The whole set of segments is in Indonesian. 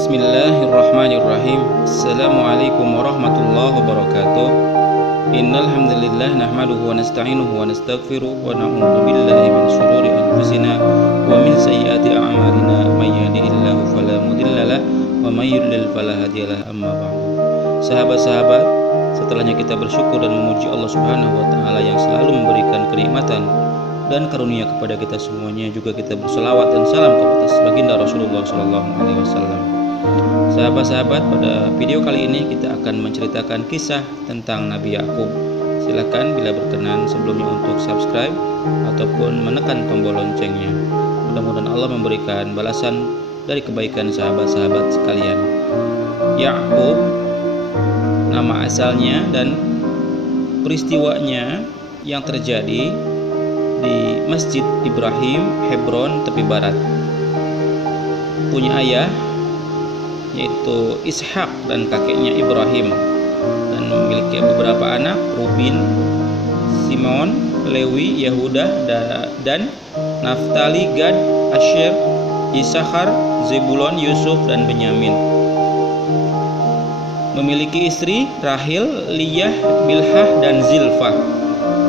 Bismillahirrahmanirrahim. Assalamualaikum warahmatullahi wabarakatuh. Innal hamdalillah nahmaduhu wa nasta'inuhu wa nastaghfiruh wa na'udzu billahi min shururi anfusina wa min sayyiati a'malina may yahdihillahu fala mudilla lahu wa may yudlil fala hadiyalah. Amma ba'du. Sahabat-sahabat, setelahnya kita bersyukur dan memuji Allah Subhanahu wa taala yang selalu memberikan kenikmatan dan karunia kepada kita semuanya, juga kita berselawat dan salam kepada baginda Rasulullah SAW. Sahabat-sahabat, pada video kali ini kita akan menceritakan kisah tentang Nabi Yakub. Silakan bila berkenan sebelumnya untuk subscribe ataupun menekan tombol loncengnya. Mudah-mudahan Allah memberikan balasan dari kebaikan sahabat-sahabat sekalian. Yakub nama asalnya dan peristiwanya yang terjadi di Masjid Ibrahim, Hebron, tepi barat. Punya ayah yaitu Ishak dan kakeknya Ibrahim, dan memiliki beberapa anak, Rubin, Simon, Lewi, Yahuda, dan Naftali, Gad, Asher, Isakhar, Zebulon, Yusuf, dan Benyamin. Memiliki istri Rahil, Liyah, Bilhah, dan Zilfah,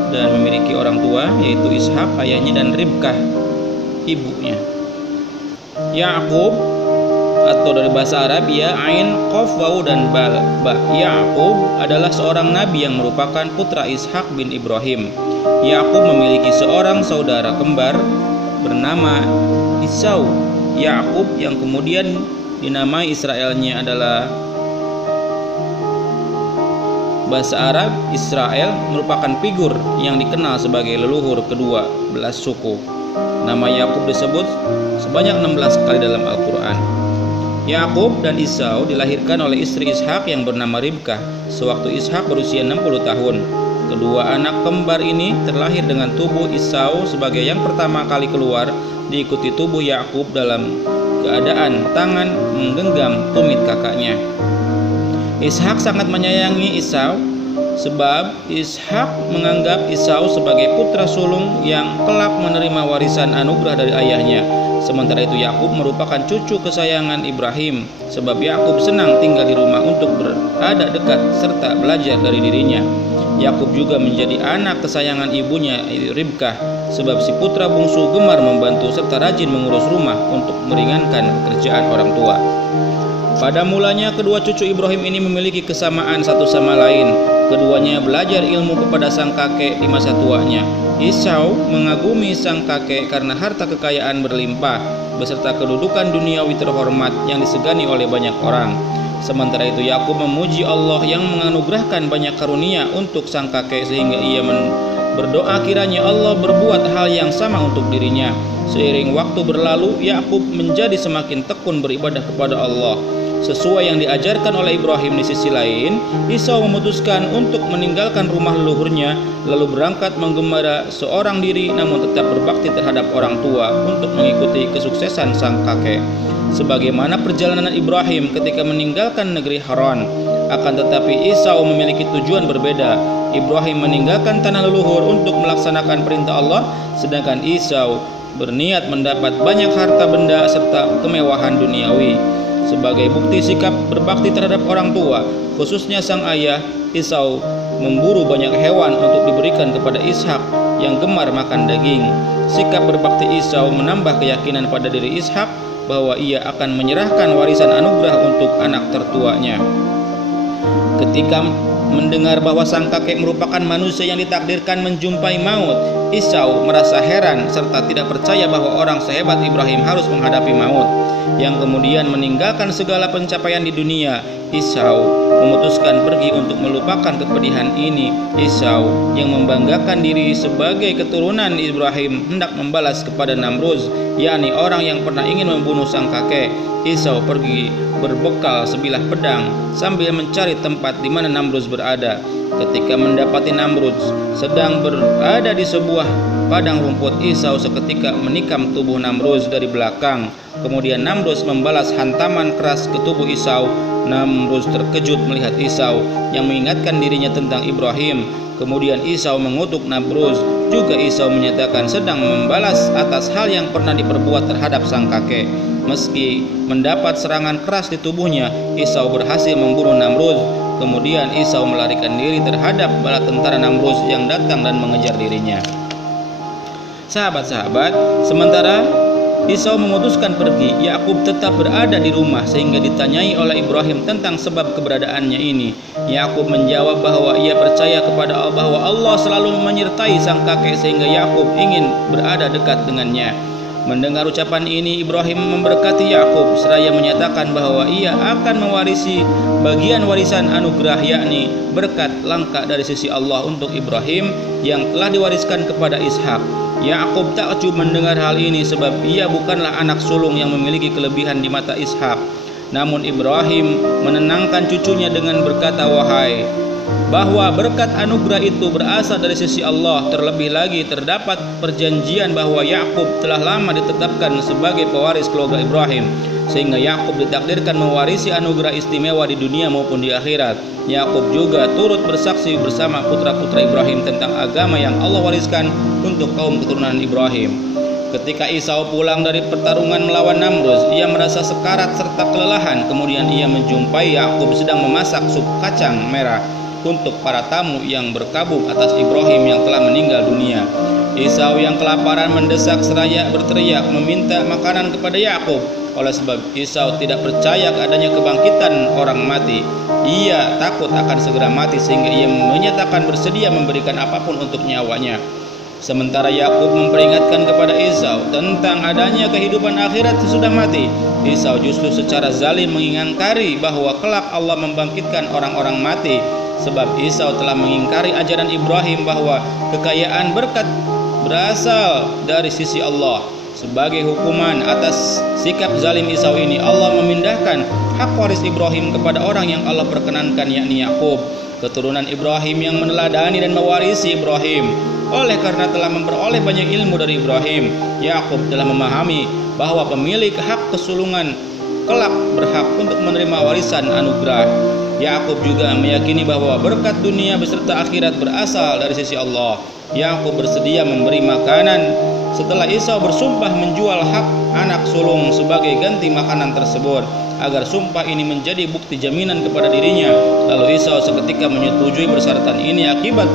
dan memiliki orang tua yaitu Ishak ayahnya dan Ribkah ibunya. Yakub atau dari bahasa Arab ya ain, qaf, waw, dan ba. Yakub adalah seorang nabi yang merupakan putra Ishak bin Ibrahim. Yakub memiliki seorang saudara kembar bernama Esau. Yakub yang kemudian dinamai Israelnya adalah bahasa Arab Israel, merupakan figur yang dikenal sebagai leluhur kedua belas suku. Nama Yakub disebut sebanyak 16 kali dalam Al-Quran. Yakub dan Esau dilahirkan oleh istri Ishak yang bernama Ribkah sewaktu Ishak berusia 60 tahun. Kedua anak kembar ini terlahir dengan tubuh Esau sebagai yang pertama kali keluar, diikuti tubuh Yakub dalam keadaan tangan menggenggam tumit kakaknya. Ishak sangat menyayangi Esau sebab Ishak menganggap Esau sebagai putra sulung yang kelak menerima warisan anugerah dari ayahnya. Sementara itu Yakub merupakan cucu kesayangan Ibrahim sebab Yakub senang tinggal di rumah untuk berada dekat serta belajar dari dirinya. Yakub juga menjadi anak kesayangan ibunya Ribkah sebab si putra bungsu gemar membantu serta rajin mengurus rumah untuk meringankan pekerjaan orang tua. Pada mulanya kedua cucu Ibrahim ini memiliki kesamaan satu sama lain. Keduanya belajar ilmu kepada sang kakek di masa tuanya. Esau mengagumi sang kakek karena harta kekayaan berlimpah beserta kedudukan duniawi terhormat yang disegani oleh banyak orang. Sementara itu Yakub memuji Allah yang menganugerahkan banyak karunia untuk sang kakek sehingga ia berdoa kiranya Allah berbuat hal yang sama untuk dirinya. Seiring waktu berlalu, Yakub menjadi semakin tekun beribadah kepada Allah sesuai yang diajarkan oleh Ibrahim. Di sisi lain, Esau memutuskan untuk meninggalkan rumah leluhurnya lalu berangkat menggembala seorang diri namun tetap berbakti terhadap orang tua untuk mengikuti kesuksesan sang kakek. Sebagaimana perjalanan Ibrahim ketika meninggalkan negeri Haran, akan tetapi Esau memiliki tujuan berbeda. Ibrahim meninggalkan tanah leluhur untuk melaksanakan perintah Allah, sedangkan Esau berniat mendapat banyak harta benda serta kemewahan duniawi. Sebagai bukti sikap berbakti terhadap orang tua, khususnya sang ayah, Esau memburu banyak hewan untuk diberikan kepada Ishak yang gemar makan daging. Sikap berbakti Esau menambah keyakinan pada diri Ishak bahwa ia akan menyerahkan warisan anugerah untuk anak tertuanya. Ketika mendengar bahwa sang kakek merupakan manusia yang ditakdirkan menjumpai maut, Esau merasa heran serta tidak percaya bahwa orang sehebat Ibrahim harus menghadapi maut, yang kemudian meninggalkan segala pencapaian di dunia. Esau memutuskan pergi untuk melupakan kepedihan ini. Esau yang membanggakan diri sebagai keturunan Ibrahim hendak membalas kepada Namrud, yakni orang yang pernah ingin membunuh sang kakek. Esau pergi berbekal sebilah pedang sambil mencari tempat di mana Namrud berada. Ketika mendapati Namrud sedang berada di sebuah padang rumput, Esau seketika menikam tubuh Namrud dari belakang Kemudian Namrus membalas hantaman keras ke tubuh Esau. Namrus terkejut melihat Esau yang mengingatkan dirinya tentang Ibrahim. Kemudian Esau mengutuk Namrus. Juga Esau menyatakan sedang membalas atas hal yang pernah diperbuat terhadap sang kakek. Meski mendapat serangan keras di tubuhnya, Esau berhasil membunuh Namrus. Kemudian Esau melarikan diri terhadap bala tentara Namrus yang datang dan mengejar dirinya. Sahabat-sahabat, sementara Esau memutuskan pergi, Yakub tetap berada di rumah sehingga ditanyai oleh Ibrahim tentang sebab keberadaannya ini. Yakub menjawab bahwa ia percaya kepada Allah, bahwa Allah selalu menyertai sang kakek sehingga Yakub ingin berada dekat dengannya. Mendengar ucapan ini, Ibrahim memberkati Yakub seraya menyatakan bahwa ia akan mewarisi bagian warisan anugerah, yakni berkat langka dari sisi Allah untuk Ibrahim yang telah diwariskan kepada Ishak. Yakub takjub mendengar hal ini sebab ia bukanlah anak sulung yang memiliki kelebihan di mata Ishak. Namun Ibrahim menenangkan cucunya dengan berkata, bahwa berkat anugerah itu berasal dari sisi Allah. Terlebih lagi terdapat perjanjian bahwa Yakub telah lama ditetapkan sebagai pewaris keluarga Ibrahim, sehingga Yakub ditakdirkan mewarisi anugerah istimewa di dunia maupun di akhirat. Yakub juga turut bersaksi bersama putra-putra Ibrahim tentang agama yang Allah wariskan untuk kaum keturunan Ibrahim. Ketika Esau pulang dari pertarungan melawan Namrus, ia merasa sekarat serta kelelahan. Kemudian ia menjumpai Yakub sedang memasak sup kacang merah untuk para tamu yang berkabung atas Ibrahim yang telah meninggal dunia. Esau yang kelaparan mendesak seraya berteriak meminta makanan kepada Yakub. Oleh sebab Esau tidak percaya adanya kebangkitan orang mati, ia takut akan segera mati sehingga ia menyatakan bersedia memberikan apapun untuk nyawanya. Sementara Yakub memperingatkan kepada Esau tentang adanya kehidupan akhirat sesudah mati, Esau justru secara zalim mengingkari bahwa kelak Allah membangkitkan orang-orang mati. Sebab Esau telah mengingkari ajaran Ibrahim bahwa kekayaan berkat berasal dari sisi Allah. Sebagai hukuman atas sikap zalim Esau ini, Allah memindahkan hak waris Ibrahim kepada orang yang Allah perkenankan, yakni Yakub, keturunan Ibrahim yang meneladani dan mewarisi Ibrahim. Oleh karena telah memperoleh banyak ilmu dari Ibrahim, Yakub telah memahami bahwa pemilik hak kesulungan kelak berhak untuk menerima warisan anugerah. Yakub juga meyakini bahwa berkat dunia beserta akhirat berasal dari sisi Allah. Yakub bersedia memberi makanan setelah Esau bersumpah menjual hak anak sulung sebagai ganti makanan tersebut, agar sumpah ini menjadi bukti jaminan kepada dirinya. Lalu Esau seketika menyetujui persyaratan ini akibat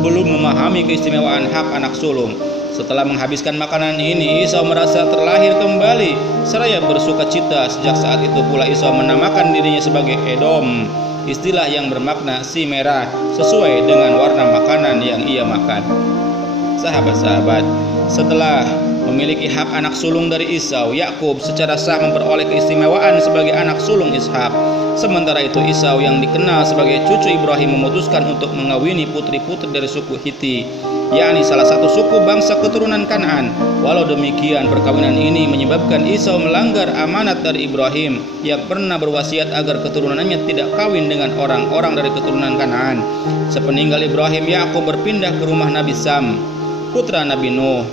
belum memahami keistimewaan hak anak sulung. Setelah menghabiskan makanan ini, Esau merasa terlahir kembali seraya bersuka cita. Sejak saat itu pula Esau menamakan dirinya sebagai Edom, istilah yang bermakna si merah, sesuai dengan warna makanan yang ia makan. Sahabat-sahabat, setelah memiliki hak anak sulung dari Esau, Yakub secara sah memperoleh keistimewaan sebagai anak sulung Ishak. Sementara itu Esau yang dikenal sebagai cucu Ibrahim memutuskan untuk mengawini putri-putri dari suku Hiti, yakni salah satu suku bangsa keturunan Kanaan. Walau demikian, perkawinan ini menyebabkan Esau melanggar amanat dari Ibrahim yang pernah berwasiat agar keturunannya tidak kawin dengan orang-orang dari keturunan Kanaan. Sepeninggal Ibrahim, Yakub berpindah ke rumah Nabi Sam, putra Nabi Nuh,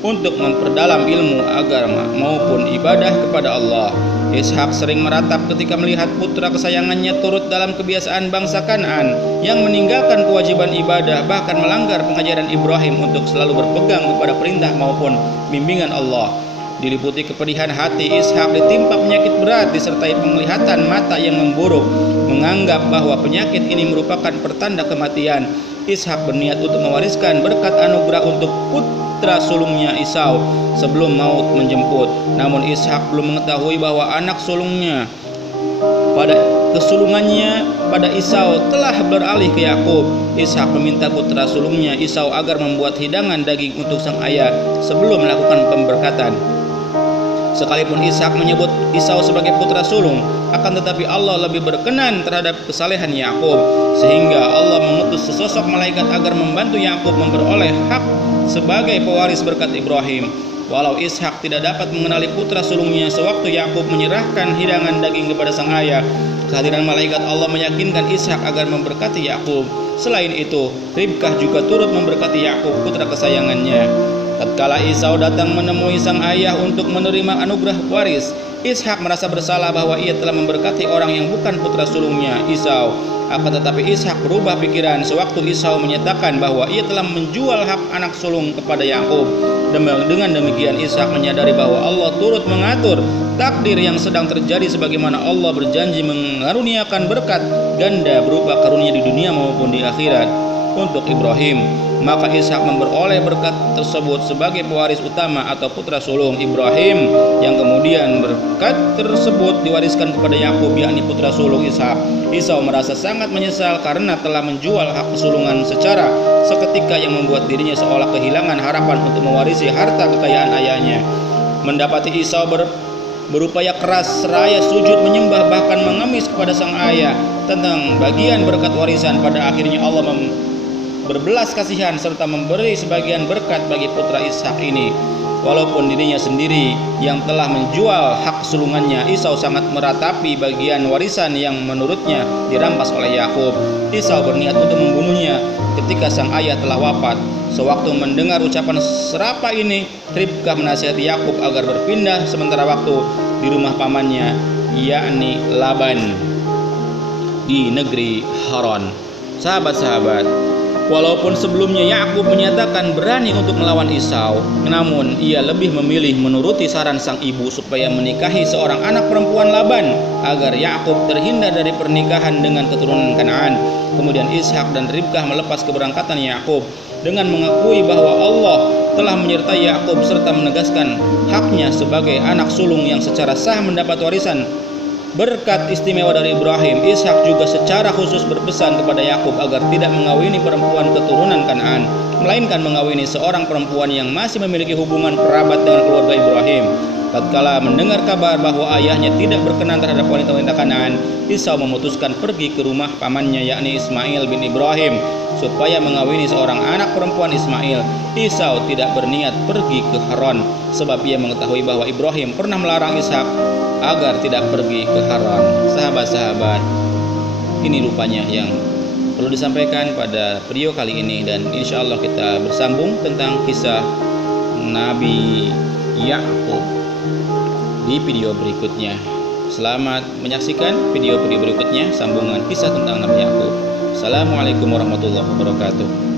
untuk memperdalam ilmu agama maupun ibadah kepada Allah. Ishak sering meratap ketika melihat putra kesayangannya turut dalam kebiasaan bangsa Kanaan yang meninggalkan kewajiban ibadah, bahkan melanggar pengajaran Ibrahim untuk selalu berpegang kepada perintah maupun bimbingan Allah. Diliputi kepedihan hati, Ishak ditimpa penyakit berat disertai penglihatan mata yang memburuk. Menganggap bahwa penyakit ini merupakan pertanda kematian, Ishak berniat untuk mewariskan berkat anugerah untuk putra sulungnya Esau sebelum maut menjemput. Namun Ishak belum mengetahui bahwa anak sulungnya pada kesulungannya pada Esau telah beralih ke Yakub. Ishak meminta putra sulungnya Esau agar membuat hidangan daging untuk sang ayah sebelum melakukan pemberkatan. Sekalipun Ishak menyebut Esau sebagai putra sulung, akan tetapi Allah lebih berkenan terhadap kesalehan Yakub, sehingga Allah mengutus sesosok malaikat agar membantu Yakub memperoleh hak sebagai pewaris berkat Ibrahim. Walau Ishak tidak dapat mengenali putra sulungnya sewaktu Yakub menyerahkan hidangan daging kepada sang ayah, kehadiran malaikat Allah meyakinkan Ishak agar memberkati Yakub. Selain itu, Ribkah juga turut memberkati Yakub, putra kesayangannya. Tatkala Esau datang menemui sang ayah untuk menerima anugerah waris, Ishak merasa bersalah bahwa ia telah memberkati orang yang bukan putra sulungnya, Esau. Akan tetapi Ishak berubah pikiran sewaktu Esau menyatakan bahwa ia telah menjual hak anak sulung kepada Yakub. Dengan demikian Ishak menyadari bahwa Allah turut mengatur takdir yang sedang terjadi, sebagaimana Allah berjanji mengaruniakan berkat ganda berupa karunia di dunia maupun di akhirat untuk Ibrahim. Maka Ishak memperoleh berkat tersebut sebagai pewaris utama atau putra sulung Ibrahim, yang kemudian berkat tersebut diwariskan kepada Yakub, yakni putra sulung Ishak. Esau merasa sangat menyesal karena telah menjual hak kesulungan secara seketika, yang membuat dirinya seolah kehilangan harapan untuk mewarisi harta kekayaan ayahnya. Mendapati Esau berupaya keras seraya sujud menyembah bahkan mengemis kepada sang ayah tentang bagian berkat warisan, pada akhirnya Allah berbelas kasihan serta memberi sebagian berkat bagi putra Ishak ini. Walaupun dirinya sendiri yang telah menjual hak sulungannya, Esau sangat meratapi bagian warisan yang menurutnya dirampas oleh Yakub. Esau berniat untuk membunuhnya ketika sang ayah telah wafat. Sewaktu mendengar ucapan serapa ini, Ribkah menasihati Yakub agar berpindah sementara waktu di rumah pamannya, yakni Laban, di negeri Haran. Sahabat-sahabat, walaupun sebelumnya Yakub menyatakan berani untuk melawan Esau, namun ia lebih memilih menuruti saran sang ibu supaya menikahi seorang anak perempuan Laban agar Yakub terhindar dari pernikahan dengan keturunan Kanaan. Kemudian Ishak dan Ribkah melepas keberangkatan Yakub dengan mengakui bahwa Allah telah menyertai Yakub serta menegaskan haknya sebagai anak sulung yang secara sah mendapat warisan berkat istimewa dari Ibrahim. Ishak juga secara khusus berpesan kepada Yakub agar tidak mengawini perempuan keturunan Kanaan, melainkan mengawini seorang perempuan yang masih memiliki hubungan kerabat dengan keluarga Ibrahim. Tatkala mendengar kabar bahwa ayahnya tidak berkenan terhadap wanita-wanita Kanaan, Esau memutuskan pergi ke rumah pamannya, yakni Ismail bin Ibrahim, supaya mengawini seorang anak perempuan Ismail. Esau tidak berniat pergi ke Haran sebab ia mengetahui bahwa Ibrahim pernah melarang Ishak agar tidak pergi ke Haran. Sahabat-sahabat, ini rupanya yang perlu disampaikan pada video kali ini, dan insya Allah kita bersambung tentang kisah Nabi Yakub di video berikutnya. Selamat menyaksikan video berikutnya, sambungan kisah tentang Nabi Yakub. Assalamualaikum warahmatullahi wabarakatuh.